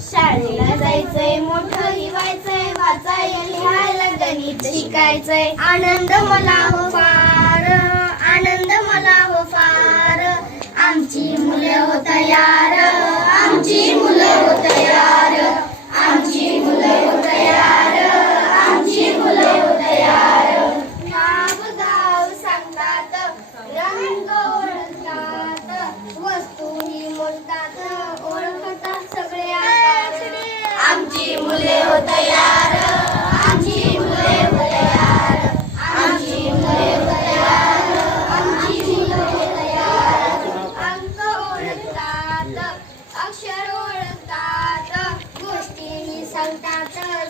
शाळेला जायचंय मोठं हिवायचंय वाचायला लिहायला गणित शिकायचंय. आनंद मला हो फार आनंद मला हो फार. आमची मुलं हो तयार आमची मुलं हो तयार.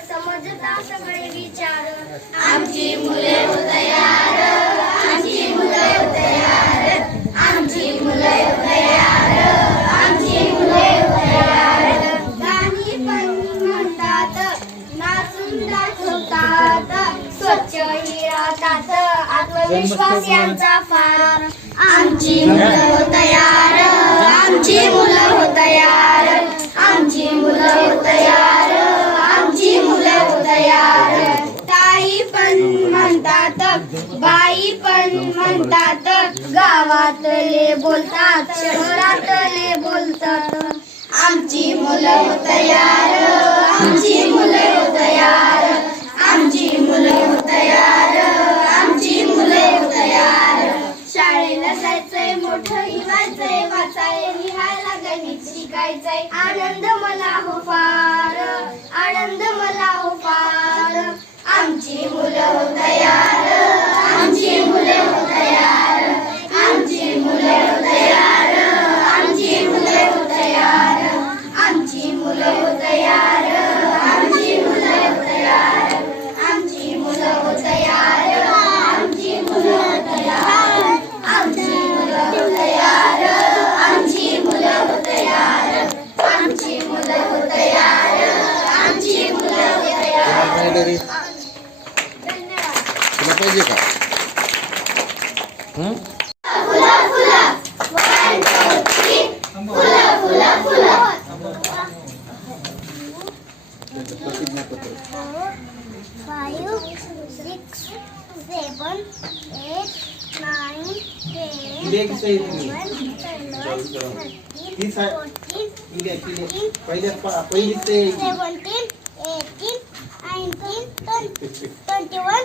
समजता सगळे विचार आमची मुले हो तयार. राहतात आत्मविश्वास यांचा फार आमची मुलं हो तयार. आमची मुलं हो तयार. आमची मुलं हो तयार. आमची मुलं हो तयार. ताई पण म्हणतात बाई पण म्हणतात गावातले बोलतात शहरातले बोलतात. आमची मुलं हो तयार. आमची मुलं हो तयार. पाहिजे का five six seven eight nine ten thirteen fourteen seventeen eighteen nineteen twenty one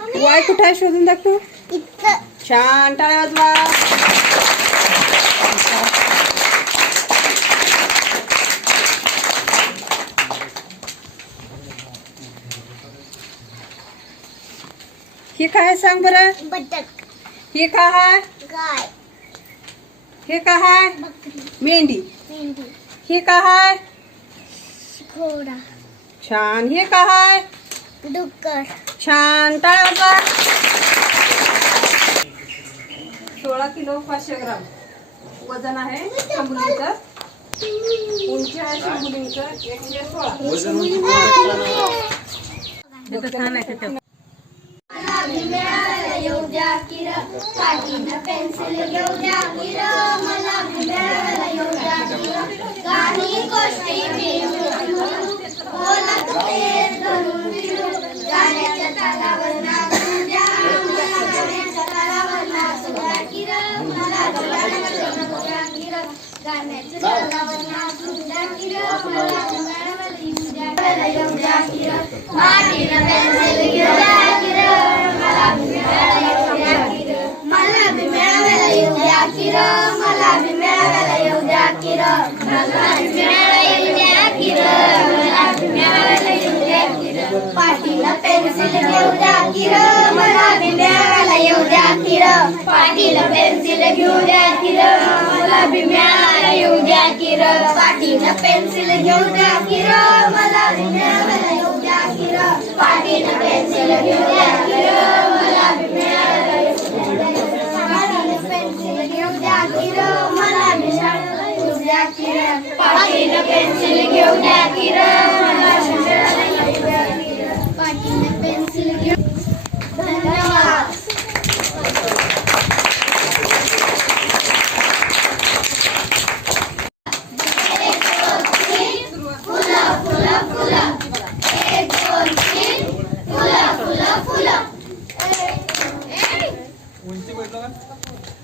Y कुठं आहे शोधून दाखवू छान टाळ्या वाजवा हे काय सांग बरं बदक हे काय आहे गाय हे बकरी मेंढी मेंढी हे काय आहे घोडा छान हे काय आहे डुक्कर छान वाजवा सोळा किलो पाचशे ग्राम. वजन आहे शंभुलीचं. उंची आहे शंभुलीचं. एकशे सोळा. पेन्सिल घेऊ द्या पाटीला पेन्सिल घेऊ द्या किर मला बिंब्याला येऊ द्या किर पाटीला पेन्सिल घेऊ द्या किर मिळाला येऊ द्या किर पाटीला पेन्सिल घेऊ द्या किर मला मला बी मिळायला येऊ द्या की र. पेन्सिल घेऊ द्या की मला बी मिळायला पेन्सिल घेऊ द्या की मला बी मिळायला येऊ द्या की र. पेन्सिल घेऊ द्या की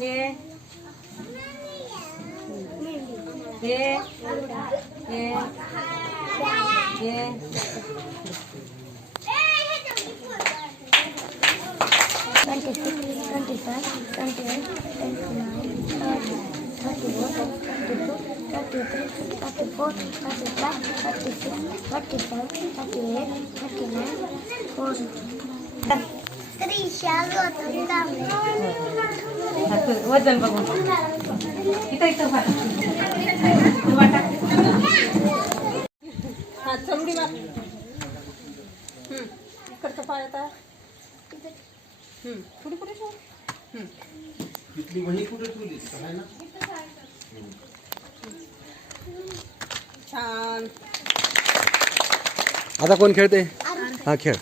हे हे हे हे असं वजन बघून इथं इथं वाटा इथं वाटा हा चमडी. इकडचं पाय आता. हम्म. पुढे पुढे ठेव. वही कुठे ठेवली? छान. आता कोण खेळते? हा खेळ.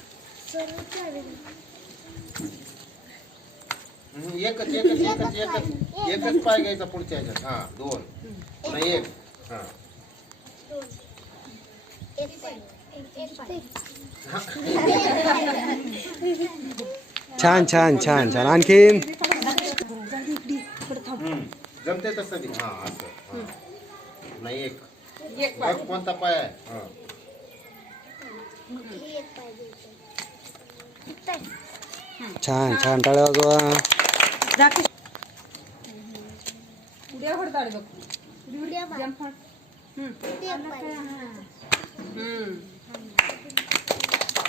एकच एकच एकच एकच एकच पाय घ्यायचा पुढच्या ह्याच्यात. हा दोन. पुन्हा एक. हा. छान छान छान छान. आणखीन? हम्म, जमते तसं बी. हा असं. हा. पुन्हा एक. एक बघ कोणता पाय आहे? हा. छान छान. टाळ्या वाजवा. ಜಾಕೆ ಉಡಿಯ ಹೊಡೆದಾಡಬೇಕು ಜಂಪ್ ಮಾಡಿ ಹ್ಞೂ ಹ್ಞೂ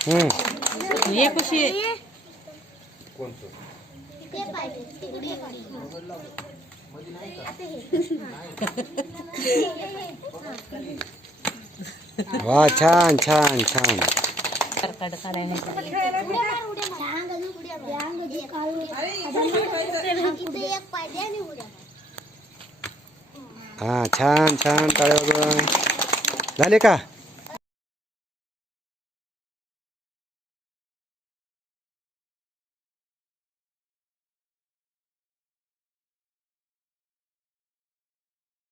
ಹ್ಞೂ ಏ ಖುಷಿ वा छान छान छान हा छान छान टाळ्या वाजवा झाले का?